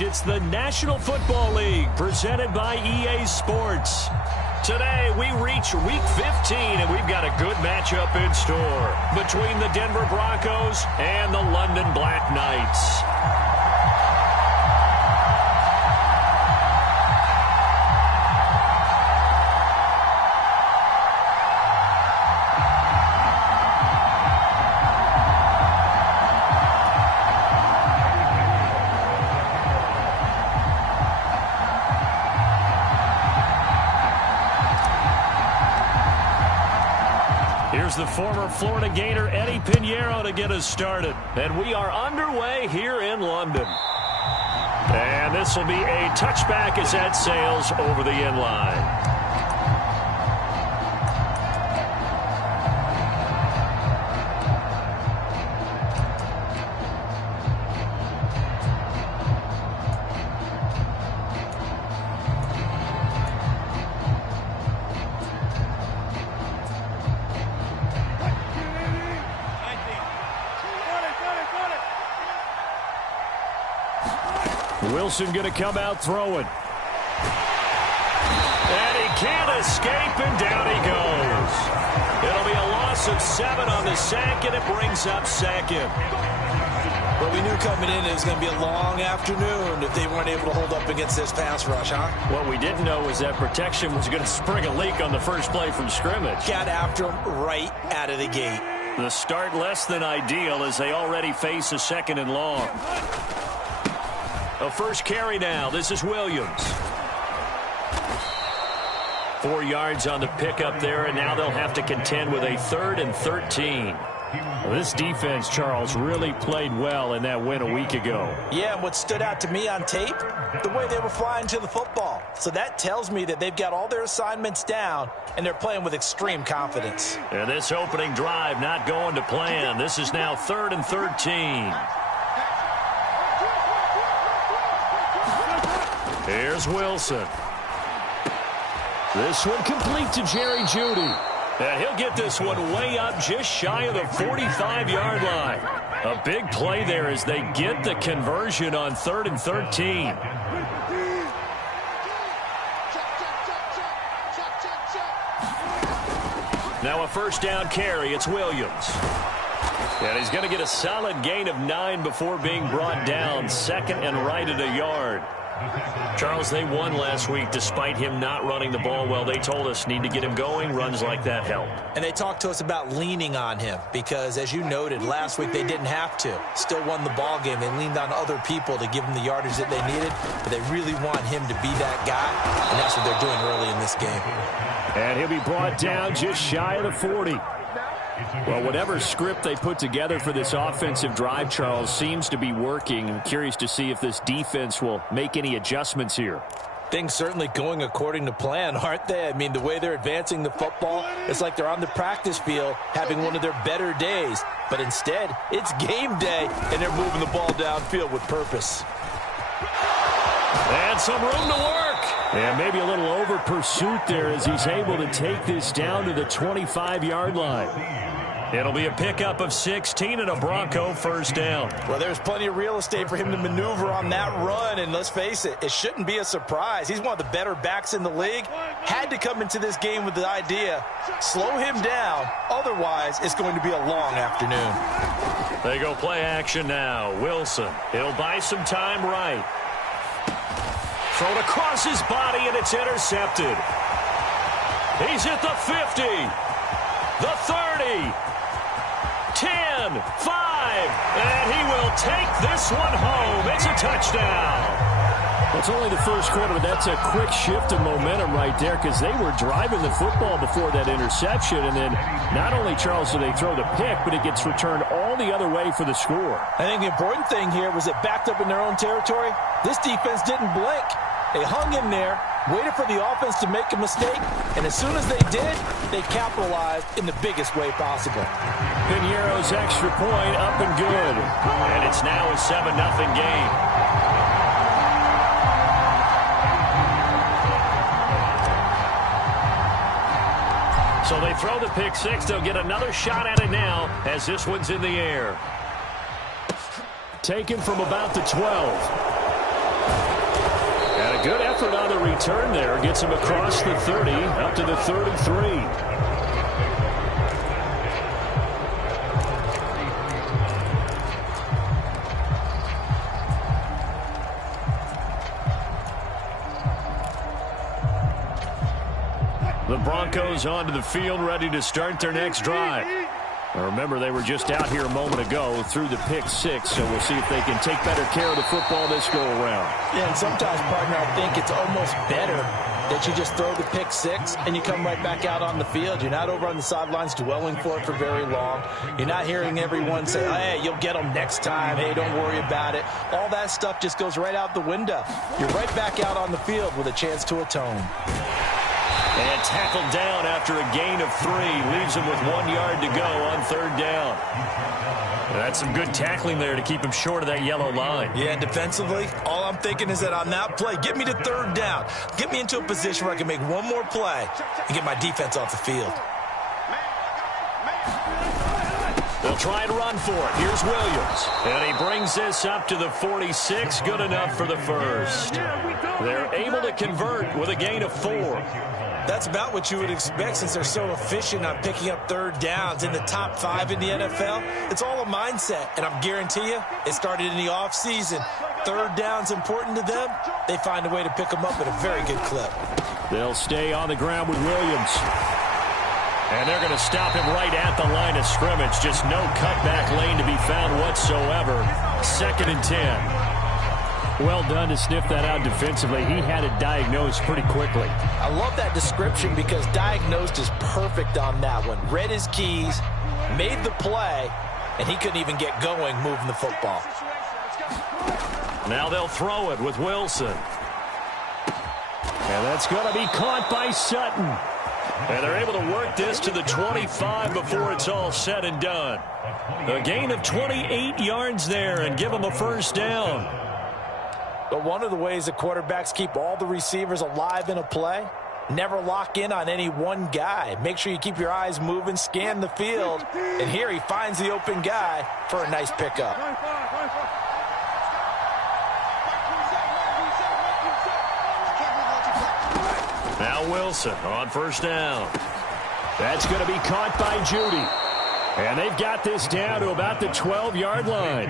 It's the National Football League presented by EA Sports. Today, we reach Week 15, and we've got a good matchup in store between the Denver Broncos and the London Black Knights. Here's the former Florida Gator Eddie Pinheiro to get us started. And we are underway here in London. And this will be a touchback as that sails over the end line. Wilson going to come out throwing. And he can't escape, and down he goes. It'll be a loss of 7 on the sack, and it brings up second. Well, we knew coming in it was going to be a long afternoon if they weren't able to hold up against this pass rush, huh? What we didn't know was that protection was going to spring a leak on the first play from scrimmage. Got after him right out of the gate. The start less than ideal as they already face a 2nd and long. A first carry now. This is Williams. 4 yards on the pickup there, and now they'll have to contend with a 3rd and 13. Well, this defense, Charles, really played well in that win a week ago. Yeah, and what stood out to me on tape, the way they were flying to the football. So that tells me that they've got all their assignments down, and they're playing with extreme confidence. And this opening drive not going to plan. This is now 3rd and 13. Here's Wilson. This one complete to Jerry Jeudy. And he'll get this one way up just shy of the 45-yard line. A big play there as they get the conversion on 3rd and 13. Now a first down carry. It's Williams. And he's going to get a solid gain of 9 before being brought down. 2nd and right at a yard. Charles, they won last week despite him not running the ball well. They told us need to get him going. Runs like that help. And they talked to us about leaning on him because, as you noted, last week they didn't have to. Still won the ball game. They leaned on other people to give them the yardage that they needed, but they really want him to be that guy, and that's what they're doing early in this game. And he'll be brought down just shy of the 40. Well, whatever script they put together for this offensive drive, Charles, seems to be working. I'm curious to see if this defense will make any adjustments here. Things certainly going according to plan, aren't they? I mean, the way they're advancing the football, it's like they're on the practice field having one of their better days. But instead, it's game day, and they're moving the ball downfield with purpose. And some room to work. And maybe a little over pursuit there as he's able to take this down to the 25-yard line. It'll be a pickup of 16 and a Bronco first down. Well, there's plenty of real estate for him to maneuver on that run, and let's face it, it shouldn't be a surprise. He's one of the better backs in the league. Had to come into this game with the idea, slow him down, otherwise it's going to be a long afternoon. They go play action now. Wilson, he'll buy some time right. Thrown across his body, and it's intercepted. He's at the 50, the 30, 10, 5, and he will take this one home. It's a touchdown. It's only the first quarter, but that's a quick shift of momentum right there because they were driving the football before that interception, and then not only, Charles, do they throw the pick, but it gets returned all the other way for the score. I think the important thing here was it backed up in their own territory. This defense didn't blink. They hung in there, waited for the offense to make a mistake, and as soon as they did, they capitalized in the biggest way possible. Pinheiro's extra point up and good. And it's now a 7-0 game. So they throw the pick six. They'll get another shot at it now as this one's in the air. Taken from about the 12. Good effort on the return there. Gets him across the 30, up to the 33. The Broncos onto the field, ready to start their next drive. Now remember, they were just out here a moment ago through the pick 6, so we'll see if they can take better care of the football this go-around. Yeah, and sometimes, partner, I think it's almost better that you just throw the pick 6 and you come right back out on the field. You're not over on the sidelines dwelling for it for very long. You're not hearing everyone say, hey, you'll get them next time. Hey, don't worry about it. All that stuff just goes right out the window. You're right back out on the field with a chance to atone. And tackled down after a gain of 3. Leaves him with 1 yard to go on 3rd down. That's some good tackling there to keep him short of that yellow line. Yeah, defensively, all I'm thinking is that on that play, get me to 3rd down. Get me into a position where I can make one more play and get my defense off the field. They'll try and run for it. Here's Williams. And he brings this up to the 46. Good enough for the first. They're able to convert with a gain of 4. That's about what you would expect since they're so efficient on picking up 3rd downs in the top 5 in the NFL. It's all a mindset, and I'm guarantee you it started in the offseason. 3rd down's important to them. They find a way to pick them up at a very good clip. They'll stay on the ground with Williams. And they're going to stop him right at the line of scrimmage. Just no cutback lane to be found whatsoever. 2nd and 10. Well done to sniff that out defensively. He had it diagnosed pretty quickly. I love that description because diagnosed is perfect on that one. Read his keys, made the play, and he couldn't even get going moving the football. Now they'll throw it with Wilson. And that's going to be caught by Sutton. And they're able to work this to the 25 before it's all said and done. A gain of 28 yards there and give them a 1st down. But one of the ways that quarterbacks keep all the receivers alive in a play, never lock in on any one guy. Make sure you keep your eyes moving, scan the field, and here he finds the open guy for a nice pickup. Now Wilson on 1st down. That's going to be caught by Judy. And they've got this down to about the 12-yard line.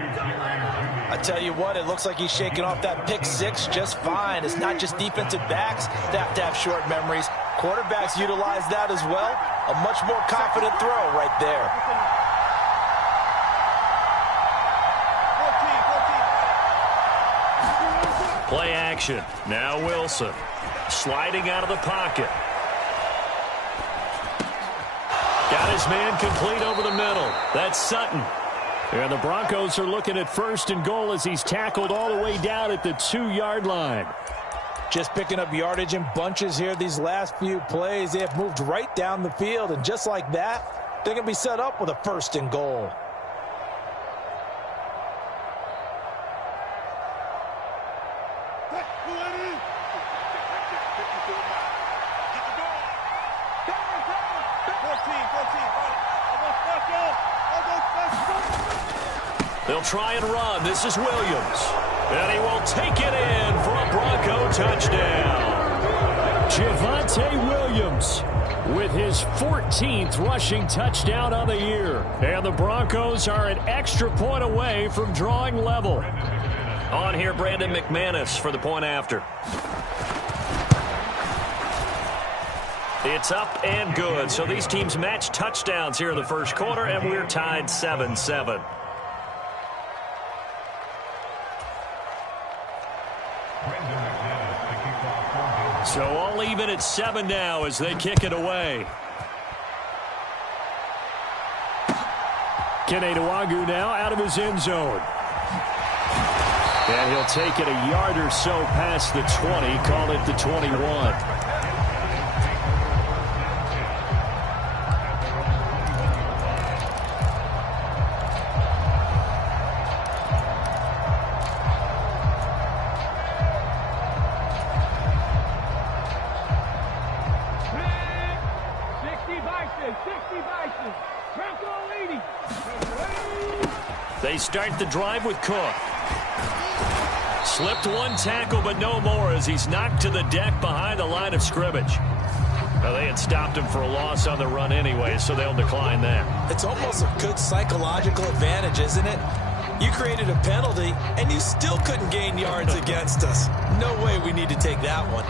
I tell you what, it looks like he's shaking off that pick 6 just fine. It's not just defensive backs that have to have short memories. Quarterbacks utilize that as well. A much more confident throw right there. Play action. Now Wilson. Sliding out of the pocket. Got his man complete over the middle. That's Sutton. And the Broncos are looking at 1st and goal as he's tackled all the way down at the 2-yard line. Just picking up yardage in bunches here these last few plays. They have moved right down the field, and just like that, they're going to be set up with a 1st and goal. They'll try and run. This is Williams. And he will take it in for a Bronco touchdown. Javonte Williams with his 14th rushing touchdown of the year. And the Broncos are an extra point away from drawing level. On here, Brandon McManus for the point after. It's up and good. So these teams match touchdowns here in the 1st quarter, and we're tied 7-7. So all even at 7 now as they kick it away. Tearsouljathug now out of his end zone. And he'll take it a yard or so past the 20, call it the 21. They start the drive with Cook. Slipped one tackle, but no more as he's knocked to the deck behind the line of scrimmage. Well, they had stopped him for a loss on the run anyway, so they'll decline that. It's almost a good psychological advantage, isn't it? You created a penalty, and you still couldn't gain yards against us. No way we need to take that one.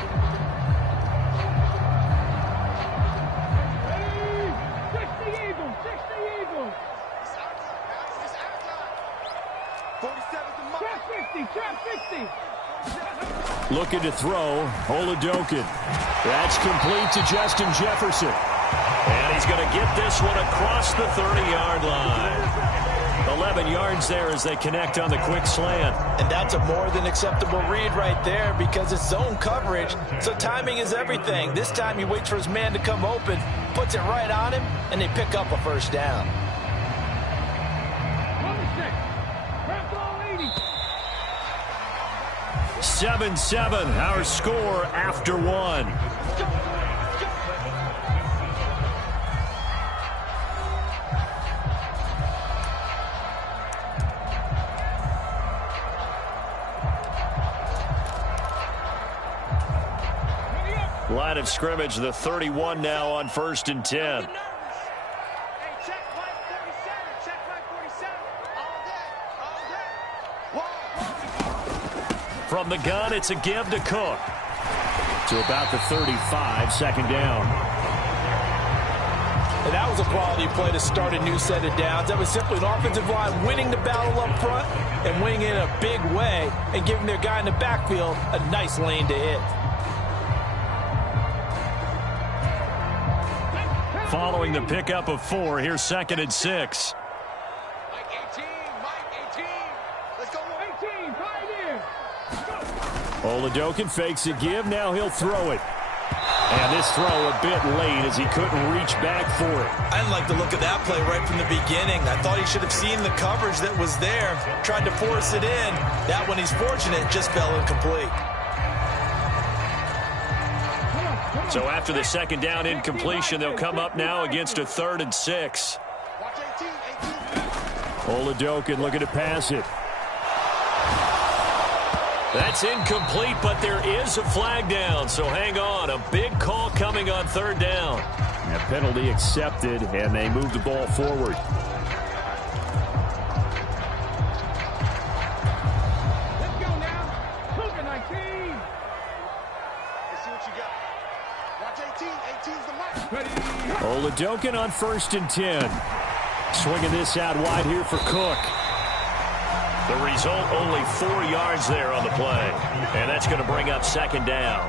Looking to throw, Tearsouljathug. That's complete to Justin Jefferson. And he's going to get this one across the 30-yard line. 11 yards there as they connect on the quick slant. And that's a more than acceptable read right there because it's zone coverage, so timing is everything. This time he waits for his man to come open, puts it right on him, and they pick up a first down. 7-7, our score after one. Line of scrimmage, the 31 now on 1st and 10. From the gun, it's a give to Cook. To about the 35, second down. And that was a quality play to start a new set of downs. That was simply an offensive line winning the battle up front and winning it in a big way and giving their guy in the backfield a nice lane to hit. Following the pickup of 4, here's 2nd and 6. Tearsouljathug fakes a give. Now he'll throw it. And this throw a bit late as he couldn't reach back for it. I didn't like the look of that play right from the beginning. I thought he should have seen the coverage that was there. Tried to force it in. That one, he's fortunate, just fell incomplete. So after the second down incompletion, they'll come up now against a 3rd and 6. Tearsouljathug looking to pass it. That's incomplete, but there is a flag down, so hang on. A big call coming on 3rd down. That penalty accepted, and they move the ball forward. Let's go now. Cougar 19. Let's see what you got. Watch 18. 18's the mark. Tearsouljathug on 1st and 10. Swinging this out wide here for Cook. The result, only 4 yards there on the play. And that's going to bring up 2nd down.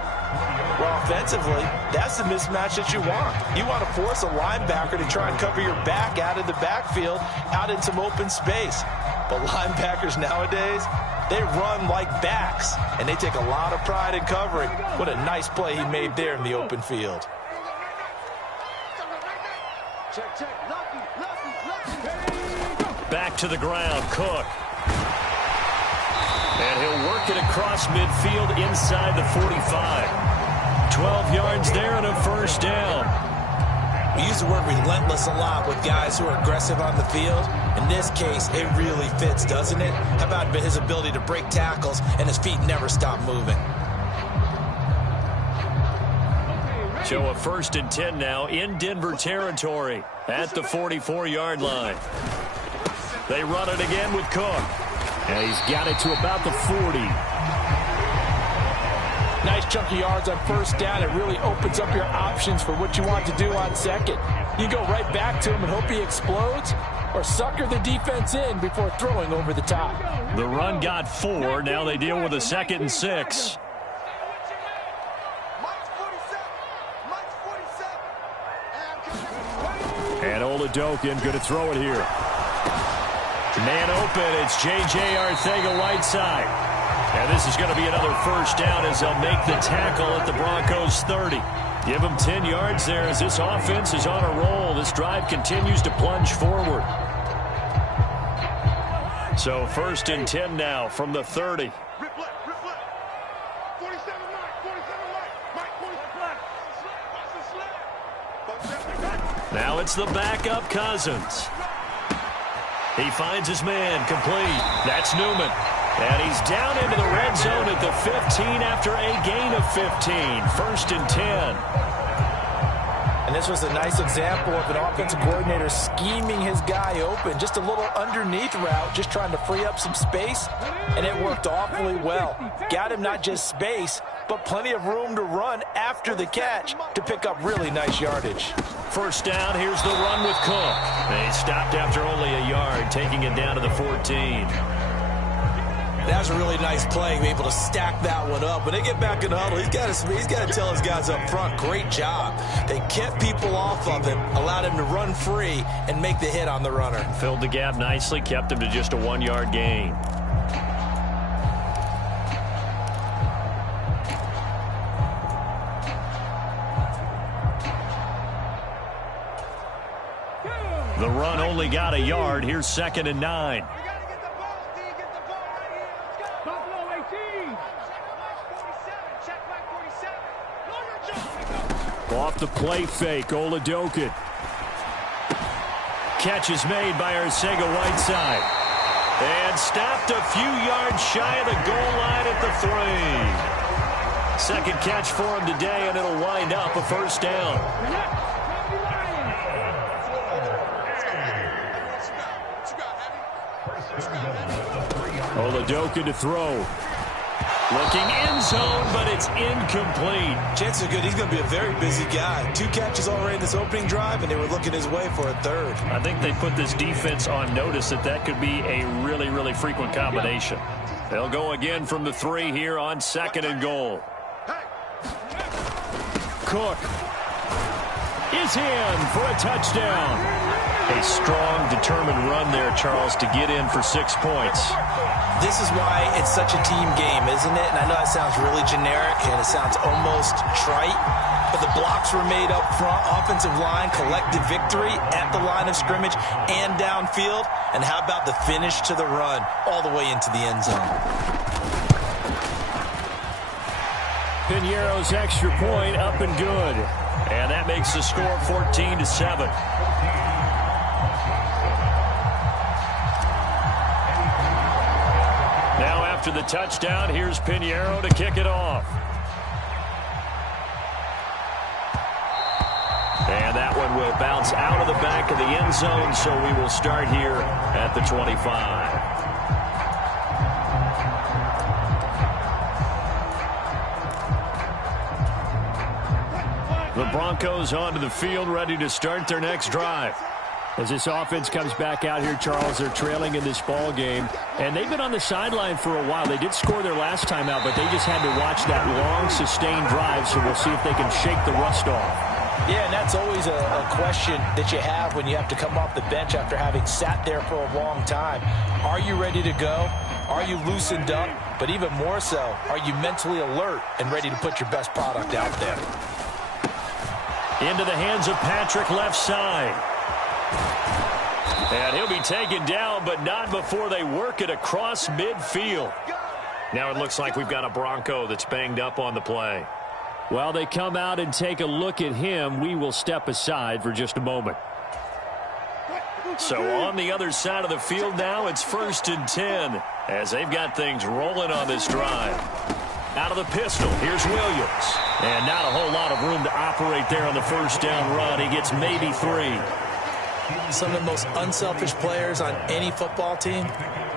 Well, offensively, that's the mismatch that you want. You want to force a linebacker to try and cover your back out of the backfield, out in some open space. But linebackers nowadays, they run like backs, and they take a lot of pride in covering. What a nice play he made there in the open field. Back to the ground, Cook. And he'll work it across midfield inside the 45. 12 yards there and a first down. We use the word relentless a lot with guys who are aggressive on the field. In this case, it really fits, doesn't it? How about his ability to break tackles and his feet never stop moving? So a 1st and 10 now in Denver territory at the 44-yard line. They run it again with Cook. And he's got it to about the 40. Nice chunky yards on 1st down. It really opens up your options for what you want to do on 2nd. You go right back to him and hope he explodes, or sucker the defense in before throwing over the top. The run got 4. Now they deal with a 2nd and 6. And Tearsouljathug going to throw it here. Man open, it's J.J. Arcega-Whiteside. And this is going to be another first down as they'll make the tackle at the Broncos 30. Give them 10 yards there as this offense is on a roll. This drive continues to plunge forward. So 1st and 10 now from the 30. Now it's the backup Cousins. He finds his man complete. That's Newman. And he's down into the red zone at the 15 after a gain of 15. 1st and 10. And this was a nice example of an offensive coordinator scheming his guy open. Just a little underneath route, just trying to free up some space, and it worked awfully well. Got him not just space, but plenty of room to run after the catch to pick up really nice yardage. 1st down, here's the run with Cook. They stopped after only a yard, taking it down to the 14. That was a really nice play, able to stack that one up. When they get back in the huddle, he's got to tell his guys up front, great job. They kept people off of him, allowed him to run free and make the hit on the runner. Filled the gap nicely, kept him to just a 1-yard gain. The run only got a yard. Here's 2nd and 9. Off the play fake, Oladokun. Catch is made by Arcega-Whiteside. And stopped a few yards shy of the goal line at the 3. 2nd catch for him today, and it'll wind up a 1st down. Oladokun to throw. Looking end zone, but it's incomplete. Chances are good he's going to be a very busy guy. 2 catches already in this opening drive, and they were looking his way for a 3rd. I think they put this defense on notice that could be a really, really frequent combination. They'll go again from the 3 here on 2nd and goal. Cook is in for a touchdown. A strong, determined run there, Charles, to get in for 6 points. This is why it's such a team game, isn't it? And I know that sounds really generic and it sounds almost trite, but the blocks were made up front, offensive line, collective victory at the line of scrimmage and downfield. And how about the finish to the run all the way into the end zone? Piñeiro's extra point up and good. And that makes the score 14-7. Now after the touchdown, here's Piñeiro to kick it off. And that one will bounce out of the back of the end zone, so we will start here at the 25. The Broncos onto the field, ready to start their next drive. As this offense comes back out here, Charles, they're trailing in this ball game, and they've been on the sideline for a while. They did score their last time out, but they just had to watch that long, sustained drive, so we'll see if they can shake the rust off. Yeah, and that's always a question that you have when you have to come off the bench after having sat there for a long time. Are you ready to go? Are you loosened up? But even more so, are you mentally alert and ready to put your best product out there? Into the hands of Patrick, left side. And he'll be taken down, but not before they work it across midfield. Now it looks like we've got a Bronco that's banged up on the play. While they come out and take a look at him, we will step aside for just a moment. So on the other side of the field now, it's 1st and 10 as they've got things rolling on this drive. Out of the pistol, here's Williams. And not a whole lot of room to operate there on the 1st down run. He gets maybe 3. Some of the most unselfish players on any football team,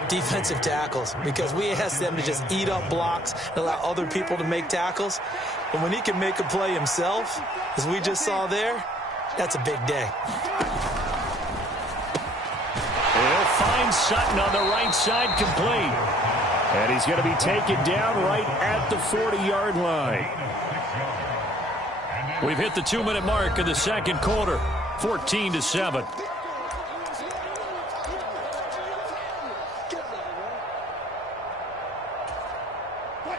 defensive tackles, because we ask them to just eat up blocks and allow other people to make tackles. But when he can make a play himself, as we just saw there, that's a big day. He'll find Sutton on the right side, complete. And he's going to be taken down right at the 40-yard line. We've hit the 2-minute mark of the second quarter. 14-7.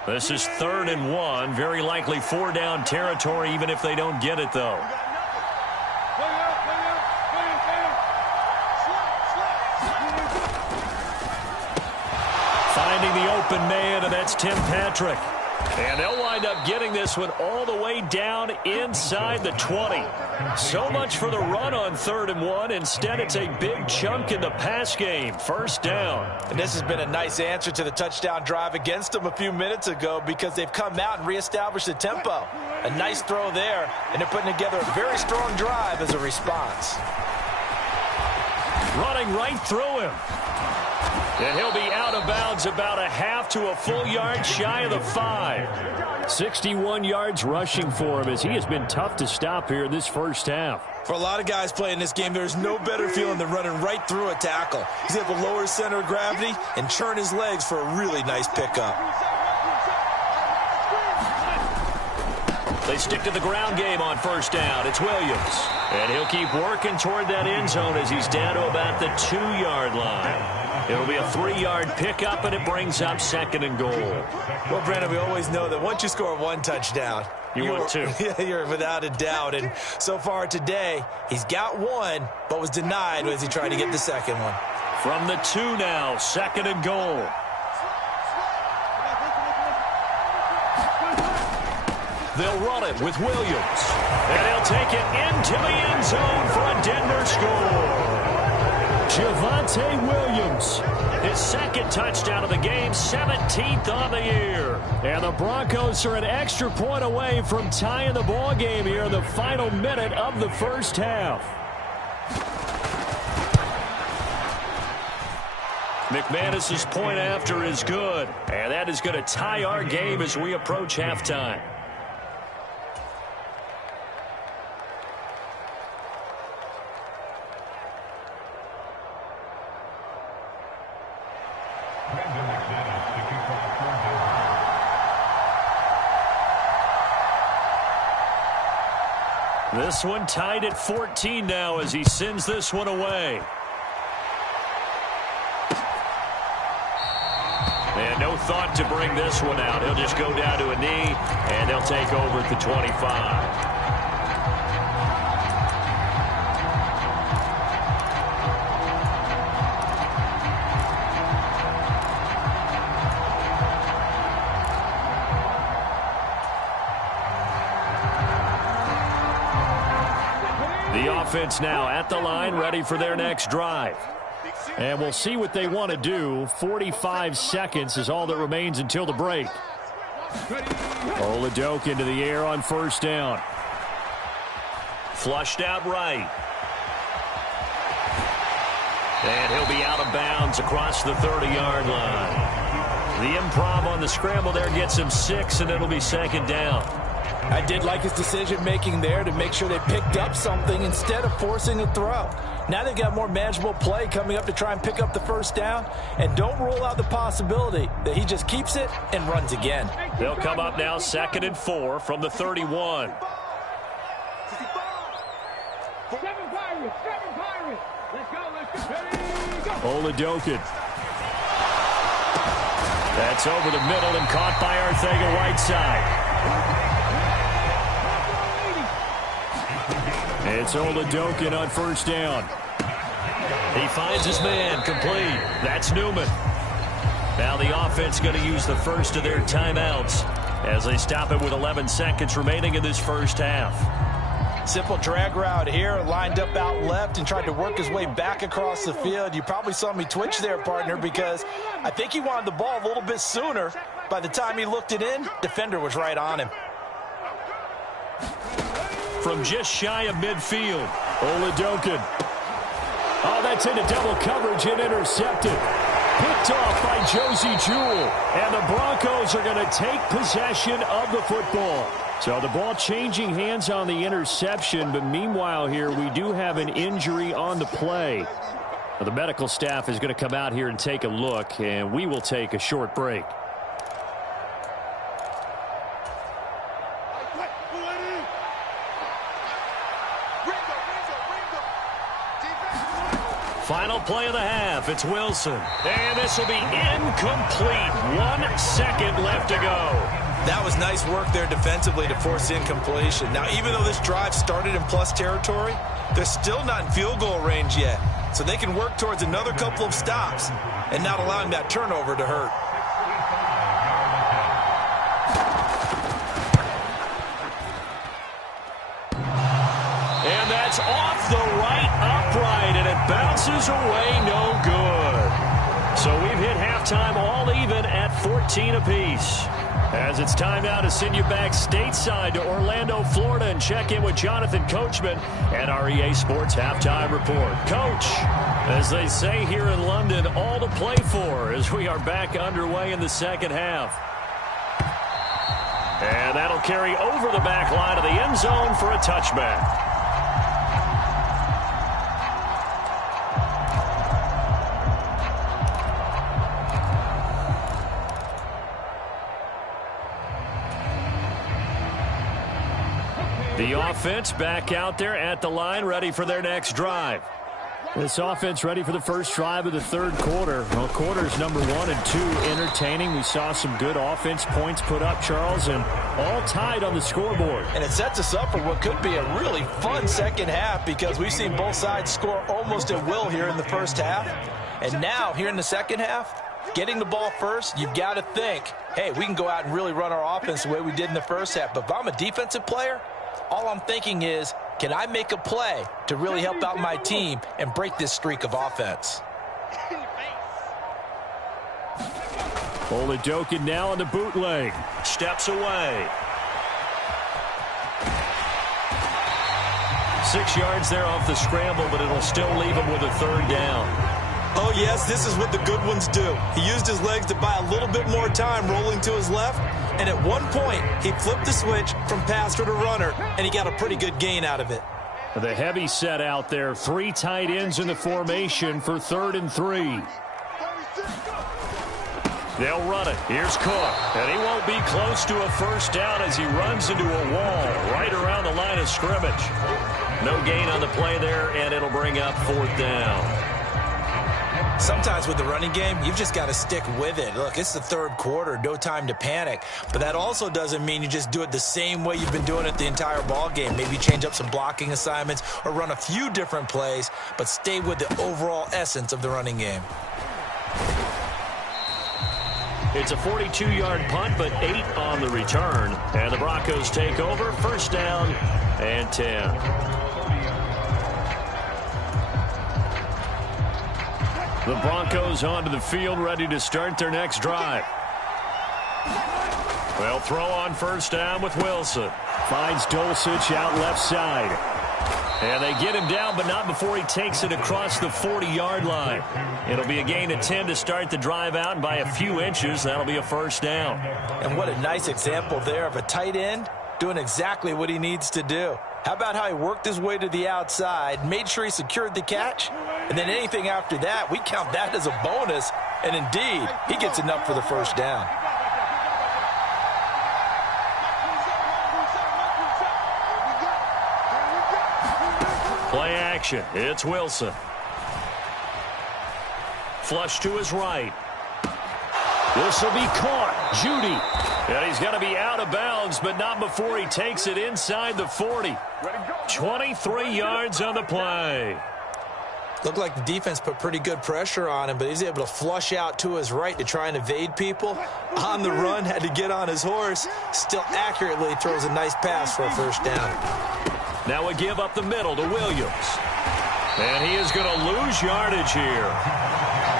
This is 3rd and 1. Very likely 4-down territory, even if they don't get it, though. Finding the open man, and that's Tim Patrick. And they'll wind up getting this one all the way down inside the 20. So much for the run on 3rd and 1. Instead, it's a big chunk in the pass game. First down. And this has been a nice answer to the touchdown drive against them a few minutes ago because they've come out and reestablished the tempo. A nice throw there, and they're putting together a very strong drive as a response. Running right through him. And he'll be out of bounds about a half to a full yard shy of the 5. 61 yards rushing for him as he has been tough to stop here in this first half. For a lot of guys playing this game, there's no better feeling than running right through a tackle. He's able to lower his center of gravity and churn his legs for a really nice pickup. They stick to the ground game on first down. It's Williams. And he'll keep working toward that end zone as he's down to about the 2-yard line. It'll be a 3-yard pickup, and it brings up 2nd and goal. Well, Brandon, we always know that once you score one touchdown, you're without a doubt. And so far today, he's got one, but was denied as he tried to get the second one. From the 2 now, 2nd and goal. They'll run it with Williams. And he'll take it into the end zone for a Denver score. Javonte Williams, his 2nd touchdown of the game, 17th on the year. And the Broncos are an extra point away from tying the ball game here in the final minute of the first half. McManus's point after is good. And that is going to tie our game as we approach halftime. This one tied at 14 now as he sends this one away. And no thought to bring this one out. He'll just go down to a knee, and they'll take over at the 25. Offense now at the line, ready for their next drive. And we'll see what they want to do. 45 seconds is all that remains until the break. Oladok into the air on first down. Flushed out right. And he'll be out of bounds across the 30-yard line. The improv on the scramble there gets him 6, and it'll be 2nd down. I did like his decision-making there to make sure they picked up something instead of forcing a throw. Now they've got more manageable play coming up to try and pick up the first down, and don't rule out the possibility that he just keeps it and runs again. They'll come up now 2nd and 4 from the 31. Oladokun. That's over the middle and caught by Arcega-Whiteside. It's Oladokun on first down. He finds his man, complete. That's Newman. Now the offense going to use the first of their timeouts as they stop it with 11 seconds remaining in this first half. Simple drag route here, lined up out left and tried to work his way back across the field. You probably saw me twitch there, partner, because I think he wanted the ball a little bit sooner. By the time he looked it in, defender was right on him. From just shy of midfield, Oladokun. Oh, that's into double coverage and intercepted. Picked off by Josie Jewell. And the Broncos are going to take possession of the football. So the ball changing hands on the interception, but meanwhile here we do have an injury on the play. Now, the medical staff is going to come out here and take a look, and we will take a short break. Final play of the half. It's Wilson. And this will be incomplete. 1 second left to go. That was nice work there defensively to force incompletion. Now, even though this drive started in plus territory, they're still not in field goal range yet. So they can work towards another couple of stops and not allowing that turnover to hurt. 14 apiece. As it's time now to send you back stateside to Orlando, Florida, and check in with Jonathan Coachman at our EA Sports Halftime Report. Coach, as they say here in London, all to play for as we are back underway in the second half. And that'll carry over the back line of the end zone for a touchback. The offense back out there at the line, ready for their next drive. This offense ready for the first drive of the third quarter. Well, quarters number 1 and 2 entertaining. We saw some good offense points put up, Charles, and all tied on the scoreboard. And it sets us up for what could be a really fun second half because we've seen both sides score almost at will here in the first half. And now, here in the second half, getting the ball first, you've got to think, hey, we can go out and really run our offense the way we did in the first half. But if I'm a defensive player, all I'm thinking is, can I make a play to really help out my team and break this streak of offense? Tearsouljathug now on the bootleg. Steps away. 6 yards there off the scramble, but it'll still leave him with a third down. Oh, yes, this is what the good ones do. He used his legs to buy a little bit more time rolling to his left, and at one point, he flipped the switch from passer to runner, and he got a pretty good gain out of it. The heavy set out there. 3 tight ends in the formation for 3rd and 3. They'll run it. Here's Cook, and he won't be close to a first down as he runs into a wall right around the line of scrimmage. No gain on the play there, and it'll bring up 4th down. Sometimes with the running game, you've just got to stick with it. Look, it's the third quarter, no time to panic. But that also doesn't mean you just do it the same way you've been doing it the entire ball game. Maybe change up some blocking assignments or run a few different plays, but stay with the overall essence of the running game. It's a 42-yard punt, but 8 on the return. And the Broncos take over, 1st down and 10. The Broncos onto the field, ready to start their next drive. They'll throw on 1st down with Wilson. Finds Dulcich out left side. And they get him down, but not before he takes it across the 40-yard line. It'll be a gain of 10 to start the drive out, and by a few inches, that'll be a 1st down. And what a nice example there of a tight end doing exactly what he needs to do. How about how he worked his way to the outside, made sure he secured the catch, and then anything after that, we count that as a bonus. And indeed, he gets enough for the 1st down. Play action. It's Wilson. Flush to his right. This will be caught. Jeudy. And he's going to be out of bounds, but not before he takes it inside the 40. 23 yards on the play. Looked like the defense put pretty good pressure on him, but he's able to flush out to his right to try and evade people. On the run, had to get on his horse. Still accurately throws a nice pass for a 1st down. Now a give up the middle to Williams. And he is going to lose yardage here.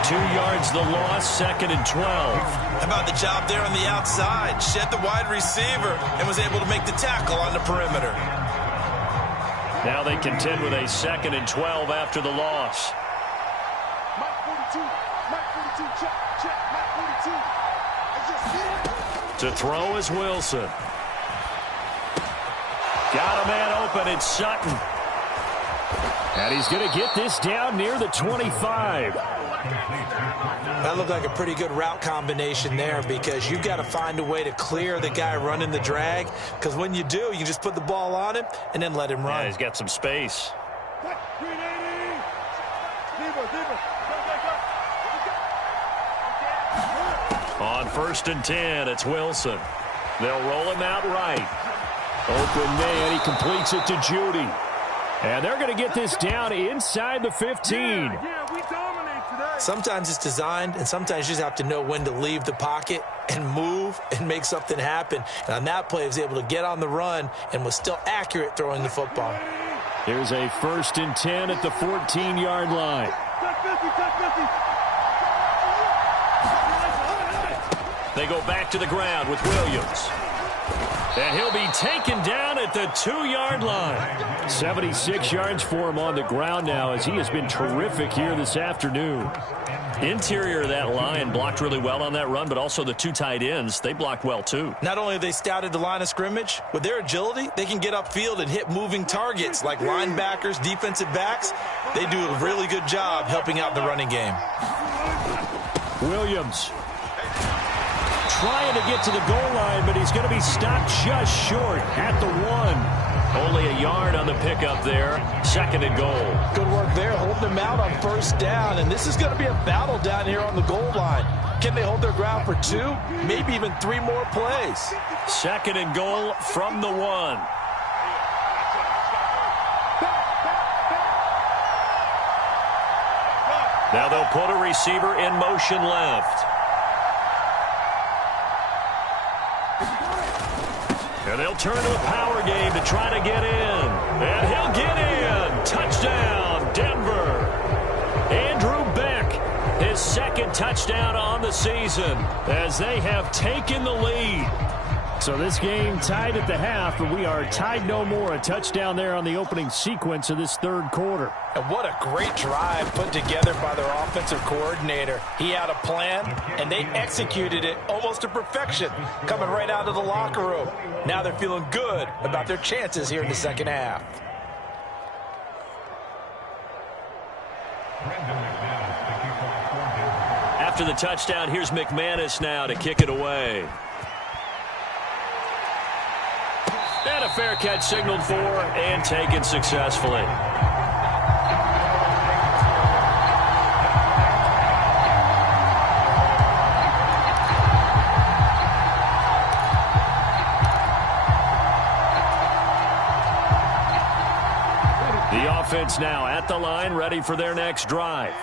2 yards the loss, 2nd and 12. How about the job there on the outside? Shed the wide receiver and was able to make the tackle on the perimeter. Now they contend with a 2nd and 12 after the loss. To throw is Wilson. Got a man open, it's Sutton. And he's going to get this down near the 25. That looked like a pretty good route combination there because you've got to find a way to clear the guy running the drag, because when you do, you just put the ball on him and then let him run. Yeah, he's got some space. On 1st and 10, it's Wilson. They'll roll him out right. Open man, he completes it to Jeudy. And they're going to get this down inside the 15. Sometimes it's designed, and sometimes you just have to know when to leave the pocket and move and make something happen. And on that play, he was able to get on the run and was still accurate throwing the football. Here's a 1st and 10 at the 14-yard line. They go back to the ground with Williams. And he'll be taken down at the 2-yard line. 76 yards for him on the ground now, as he has been terrific here this afternoon. Interior of that line blocked really well on that run, but also the 2 tight ends, they blocked well too. Not only have they scouted the line of scrimmage, with their agility, they can get upfield and hit moving targets like linebackers, defensive backs. They do a really good job helping out the running game. Williams trying to get to the goal line, but he's going to be stopped just short at the 1. Only a yard on the pickup there. 2nd and goal. Good work there, holding them out on 1st down. And this is going to be a battle down here on the goal line. Can they hold their ground for 2, maybe even 3 more plays? 2nd and goal from the 1. Now they'll put a receiver in motion left. And they'll turn to a power game to try to get in. And he'll get in. Touchdown, Denver. Andrew Beck, his 2nd touchdown on the season as they have taken the lead. So this game tied at the half, but we are tied no more. A touchdown there on the opening sequence of this 3rd quarter. And what a great drive put together by their offensive coordinator. He had a plan, and they executed it almost to perfection, coming right out of the locker room. Now they're feeling good about their chances here in the 2nd half. After the touchdown, here's McManus now to kick it away. And a fair catch signaled for and taken successfully. The offense now at the line, ready for their next drive.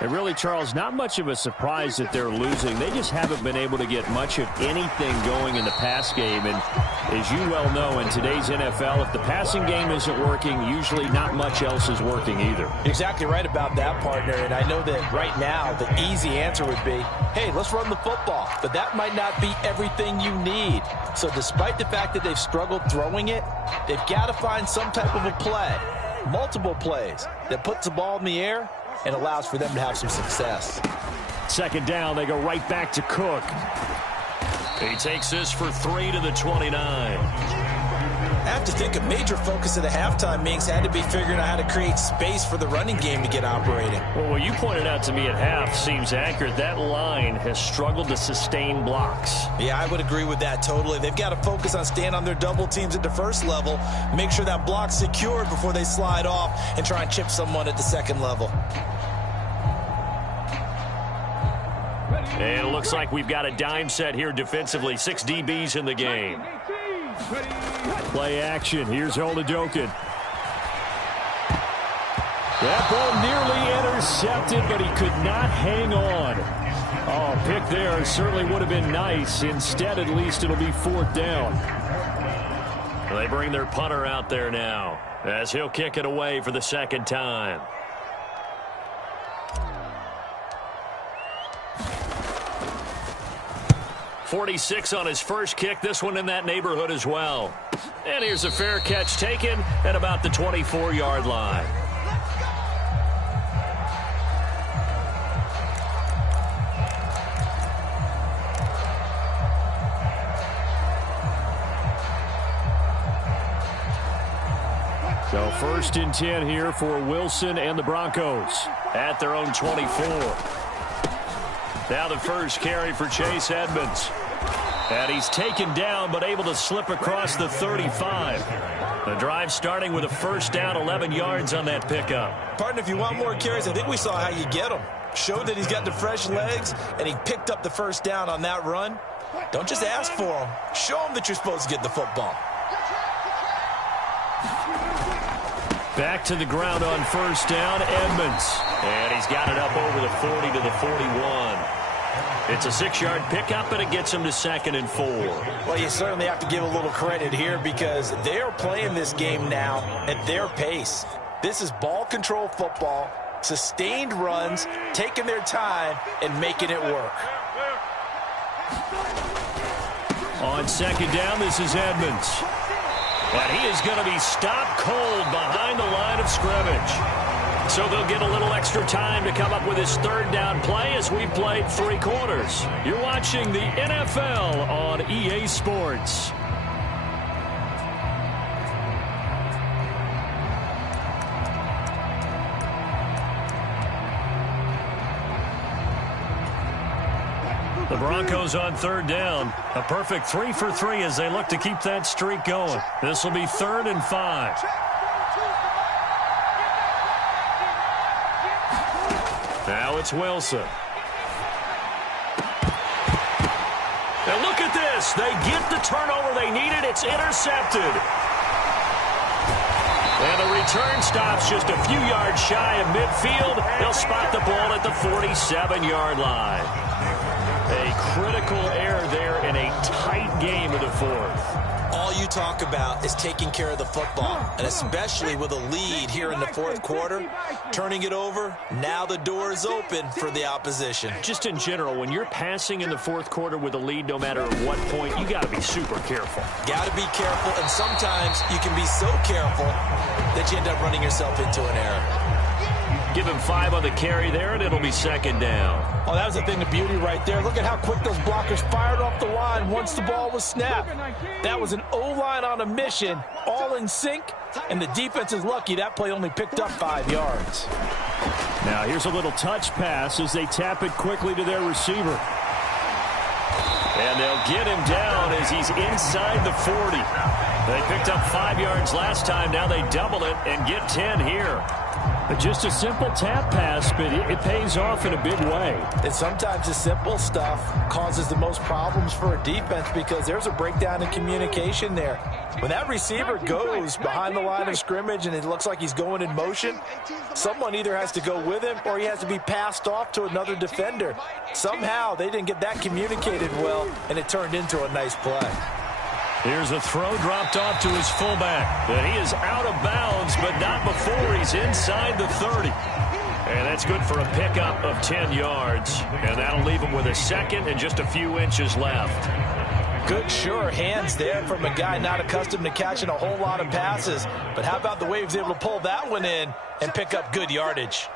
And really, Charles, not much of a surprise that they're losing. They just haven't been able to get much of anything going in the pass game. And as you well know, in today's NFL, if the passing game isn't working, usually not much else is working either. Exactly right about that, partner. And I know that right now the easy answer would be, hey, let's run the football. But that might not be everything you need. So despite the fact that they've struggled throwing it, they've got to find some type of a play, multiple plays, that puts the ball in the air and allows for them to have some success. 2nd down, they go right back to Cook. He takes this for 3 to the 29. I have to think a major focus of the halftime meetings had to be figuring out how to create space for the running game to get operating. Well, what you pointed out to me at half seems accurate. That line has struggled to sustain blocks. Yeah, I would agree with that totally. They've got to focus on staying on their double teams at the 1st level, make sure that block's secured before they slide off and try and chip someone at the 2nd level. And it looks like we've got a dime set here defensively. 6 DBs in the game. Play action. Here's Oladokin. That ball nearly intercepted, but he could not hang on. Oh, pick there certainly would have been nice. Instead, at least it'll be 4th down. They bring their punter out there now as he'll kick it away for the 2nd time. .46 on his first kick. This one in that neighborhood as well. And here's a fair catch taken at about the 24-yard line. So 1st and 10 here for Wilson and the Broncos at their own 24. Now the first carry for Chase Edmonds. And he's taken down but able to slip across the 35. The drive starting with a 1st down, 11 yards on that pickup. Partner, if you want more carries, I think we saw how you get them. Showed that he's got the fresh legs, and he picked up the 1st down on that run. Don't just ask for them. Show them that you're supposed to get the football. Back to the ground on 1st down, Edmonds. And he's got it up over the 40 to the 41. It's a 6-yard pickup, and it gets him to 2nd and 4. Well, you certainly have to give a little credit here because they're playing this game now at their pace. This is ball control football, sustained runs, taking their time, and making it work. On second down, this is Edmonds. And he is going to be stopped cold behind the line of scrimmage. So they'll get a little extra time to come up with his third down play as we've played 3 quarters. You're watching the NFL on EA Sports. The Broncos on third down. A perfect 3 for 3 as they look to keep that streak going. This will be 3rd and 5. Now it's Wilson. Now look at this. They get the turnover they needed. It's intercepted. And the return stops just a few yards shy of midfield. They'll spot the ball at the 47-yard line. A critical error there in a tight game of the 4th. All you talk about is taking care of the football, and especially with a lead here in the 4th quarter, turning it over, now the door is open for the opposition. Just in general, when you're passing in the 4th quarter with a lead, no matter at what point, you got to be super careful. Got to be careful, and sometimes you can be so careful that you end up running yourself into an error. Give him 5 on the carry there, and it'll be 2nd down. Oh, that was a thing of beauty right there. Look at how quick those blockers fired off the line once the ball was snapped. That was an O-line on a mission, all in sync, and the defense is lucky that play only picked up 5 yards. Now here's a little touch pass as they tap it quickly to their receiver. And they'll get him down as he's inside the 40. They picked up 5 yards last time. Now they double it and get 10 here. Just a simple tap pass, but it pays off in a big way. And sometimes the simple stuff causes the most problems for a defense because there's a breakdown in communication there. When that receiver goes behind the line of scrimmage and it looks like he's going in motion, someone either has to go with him or he has to be passed off to another defender. Somehow they didn't get that communicated well, and it turned into a nice play. Here's a throw dropped off to his fullback. And he is out of bounds, but not before he's inside the 30. And that's good for a pickup of 10 yards. And that'll leave him with a 2nd and just a few inches left. Good, sure hands there from a guy not accustomed to catching a whole lot of passes. But how about the way he was able to pull that one in and pick up good yardage?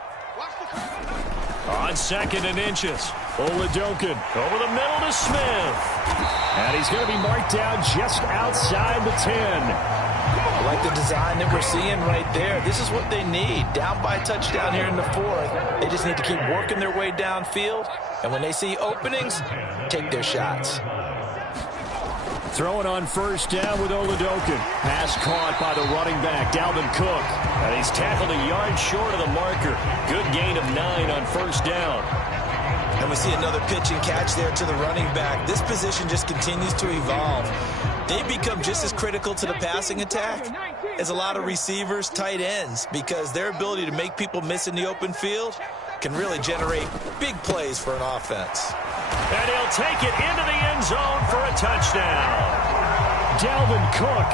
On 2nd and inches. Oladokin over the middle to Smith. And he's going to be marked down just outside the 10. I like the design that we're seeing right there. This is what they need. Down by a touchdown here in the 4th. They just need to keep working their way downfield. And when they see openings, take their shots. Throwing on 1st down with Oladokin. Pass caught by the running back, Dalvin Cook. And he's tackled a yard short of the marker. Good gain of 9 on 1st down. And we see another pitch and catch there to the running back. This position just continues to evolve. They become just as critical to the passing attack as a lot of receivers, tight ends, because their ability to make people miss in the open field can really generate big plays for an offense. And he'll take it into the end zone for a touchdown. Dalvin Cook,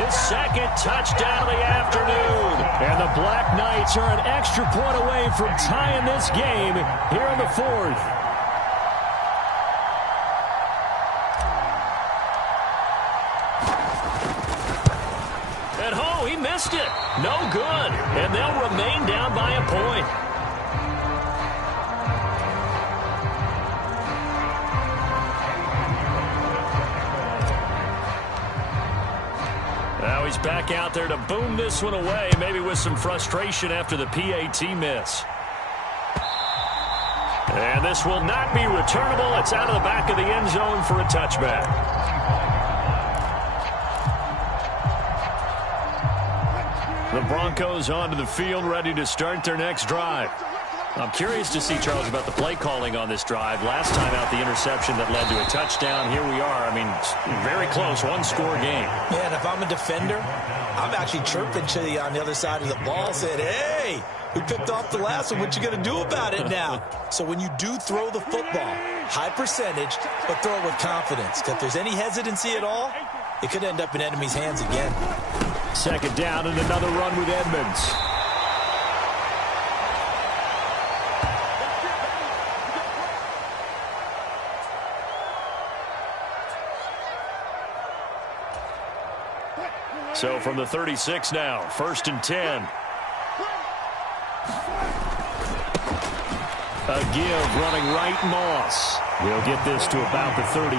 his 2nd touchdown of the afternoon. And the Black Knights are an extra point away from tying this game here in the 4th. And oh, he missed it. No good. And they'll remain down by a point. Now he's back out there to boom this one away, maybe with some frustration after the PAT miss. And this will not be returnable. It's out of the back of the end zone for a touchback. The Broncos onto the field, ready to start their next drive. I'm curious to see, Charles, about the play calling on this drive. Last time out, the interception that led to a touchdown. Here we are. I mean, very close, one-score game. Yeah, and if I'm a defender, I'm actually chirping to you on the other side of the ball, saying, hey, we picked off the last one. What you going to do about it now? So when you do throw the football, high percentage, but throw it with confidence. If there's any hesitancy at all, it could end up in enemy's hands again. 2nd down and another run with Edmonds. So from the 36 now, 1st and 10. A give running right, Moss. He'll get this to about the 38.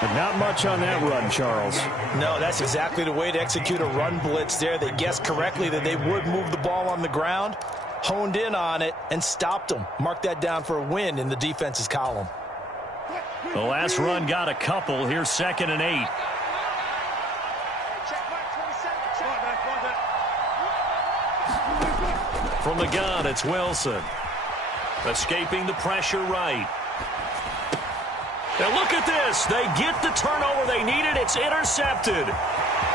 But not much on that run, Charles. No, that's exactly the way to execute a run blitz there. They guessed correctly that they would move the ball on the ground, honed in on it, and stopped them. Mark that down for a win in the defense's column. The last run got a couple. Here's 2nd and 8. From the gun, it's Wilson. Escaping the pressure right. Now look at this. They get the turnover they needed. It's intercepted.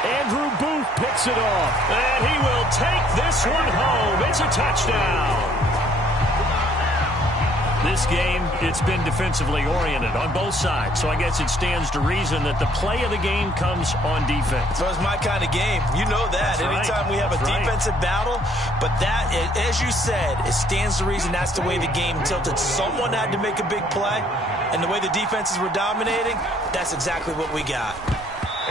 Andrew Booth picks it off. And he will take this one home. It's a touchdown. This game, it's been defensively oriented on both sides. So I guess it stands to reason that the play of the game comes on defense. So it's my kind of game. You know that. That's Anytime we have a defensive battle. But that, as you said, it stands to reason that's the way the game tilted. Someone had to make a big play. And the way the defenses were dominating, that's exactly what we got.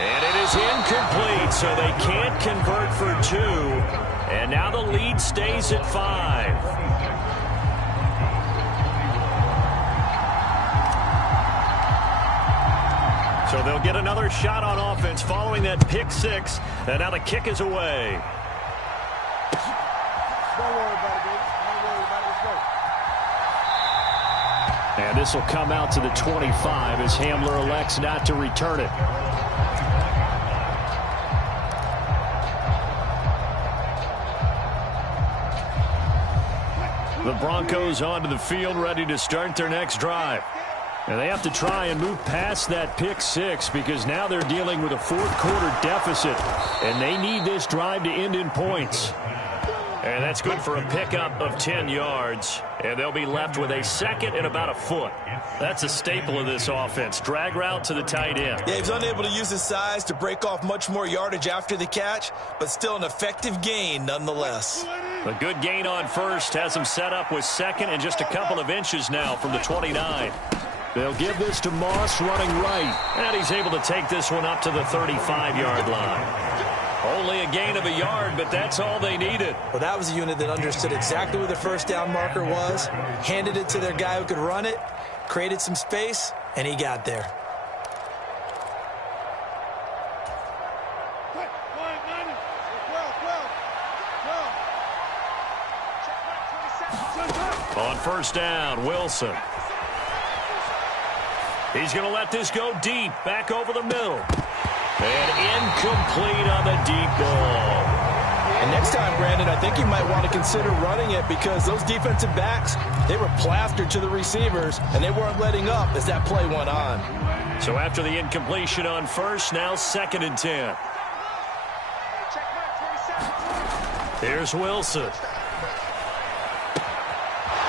And it is incomplete, so they can't convert for 2. And now the lead stays at 5. So they'll get another shot on offense following that pick 6. And now the kick is away. Don't worry about it, baby. Don't worry about it. Let's go. And this will come out to the 25 as Hamler elects not to return it. The Broncos onto the field, ready to start their next drive. And they have to try and move past that pick 6 because now they're dealing with a 4th quarter deficit. And they need this drive to end in points. And that's good for a pickup of 10 yards. And they'll be left with a 2nd and about a foot. That's a staple of this offense. Drag route to the tight end. Yeah, he's unable to use his size to break off much more yardage after the catch, but still an effective gain nonetheless. A good gain on 1st has him set up with 2nd and just a couple of inches now from the 29. They'll give this to Moss running right. And he's able to take this one up to the 35-yard line. Only a gain of a yard, but that's all they needed. Well, that was a unit that understood exactly where the first down marker was, handed it to their guy who could run it, created some space, and he got there. On 1st down, Wilson. He's going to let this go deep, back over the middle. And incomplete on the deep ball. And next time, Brandon, I think you might want to consider running it because those defensive backs, they were plastered to the receivers, and they weren't letting up as that play went on. So after the incompletion on 1st, now 2nd and 10. Here's Wilson.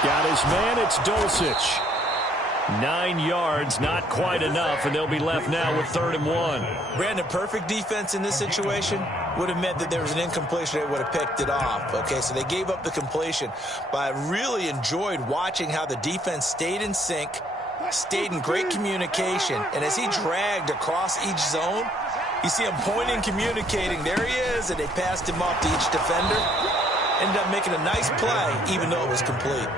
Got his man, it's Dulcich. 9 yards, not quite enough, and they'll be left now with 3rd and 1. Brandon, perfect defense in this situation would have meant that there was an incompletion. They would have picked it off. Okay, so they gave up the completion. But I really enjoyed watching how the defense stayed in sync, stayed in great communication, and as he dragged across each zone, you see him pointing, communicating. There he is, and they passed him off to each defender. Ended up making a nice play, even though it was complete.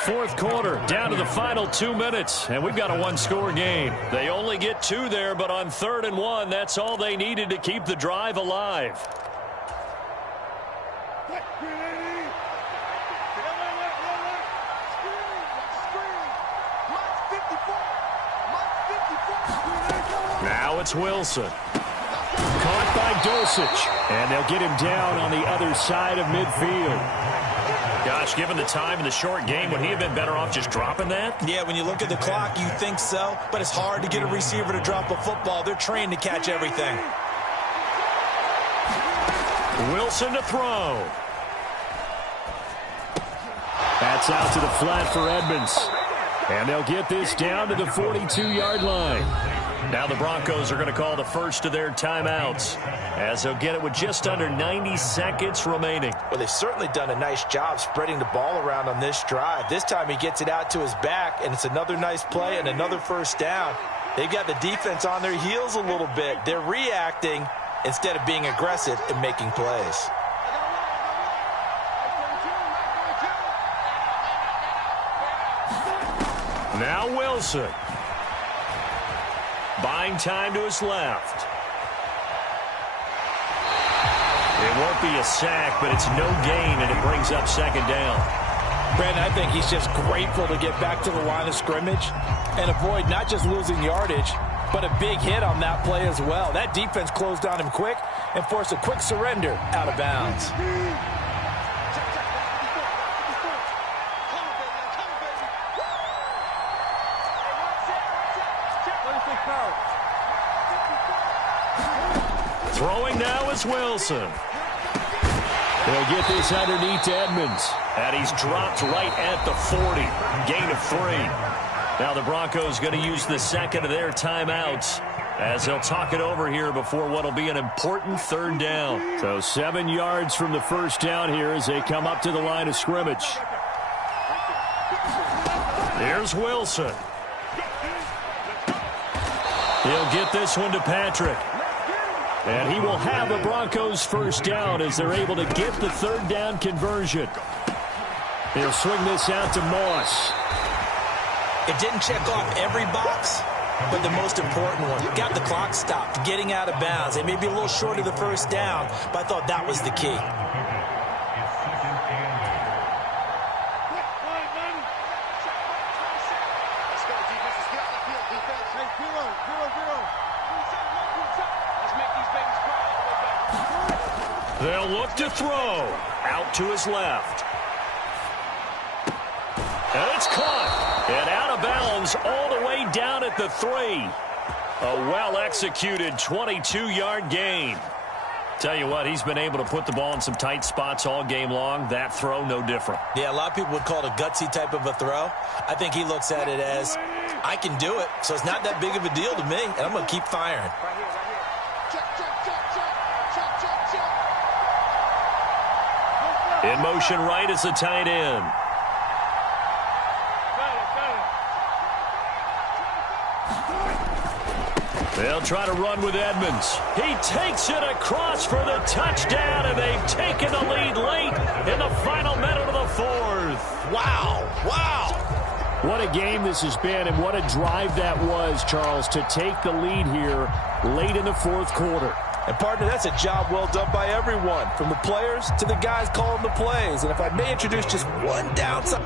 4th quarter, down to the final 2 minutes, and we've got a 1-score game. They only get 2 there, but on 3rd and 1, that's all they needed to keep the drive alive. Now it's Wilson. Caught by Dulcich, and they'll get him down on the other side of midfield. Gosh, given the time in the short game, would he have been better off just dropping that? Yeah, when you look at the clock, you think so, but it's hard to get a receiver to drop a football. They're trained to catch everything. Wilson to throw. That's out to the flat for Edmonds. And they'll get this down to the 42-yard line. Now the Broncos are going to call the first of their timeouts as they'll get it with just under 90 seconds remaining. Well, they've certainly done a nice job spreading the ball around on this drive. This time he gets it out to his back, and it's another nice play and another 1st down. They've got the defense on their heels a little bit. They're reacting, instead of being aggressive and making plays. Now Wilson. Buying time to his left. It won't be a sack, but it's no gain, and it brings up second down. Brandon, I think he's just grateful to get back to the line of scrimmage and avoid not just losing yardage, but a big hit on that play as well. That defense closed on him quick and forced a quick surrender out of bounds. Throwing now is Wilson. They'll get this underneath to Edmonds. And he's dropped right at the 40. Gain of 3. Now the Broncos going to use the second of their timeouts as they'll talk it over here before what will be an important third down. So 7 yards from the first down here as they come up to the line of scrimmage. Here's Wilson. He'll get this one to Patrick. And he will have the Broncos first down as they're able to get the third down conversion. He'll swing this out to Moss. It didn't check off every box, but the most important one. Got the clock stopped, getting out of bounds. They may be a little short of the first down, but I thought that was the key. They'll look to throw. Out to his left. And it's caught. And out of bounds all the way down at the 3. A well-executed 22-yard gain. Tell you what, he's been able to put the ball in some tight spots all game long. That throw, no different. Yeah, a lot of people would call it a gutsy type of a throw. I think he looks at it as, I can do it, so it's not that big of a deal to me, and I'm going to keep firing. In motion right is the tight end. They'll try to run with Edmonds. He takes it across for the touchdown, and they've taken the lead late in the final minute of the 4th. Wow, wow. What a game this has been, and what a drive that was, Charles, to take the lead here late in the 4th quarter. And, partner, that's a job well done by everyone, from the players to the guys calling the plays. And if I may introduce just one downside.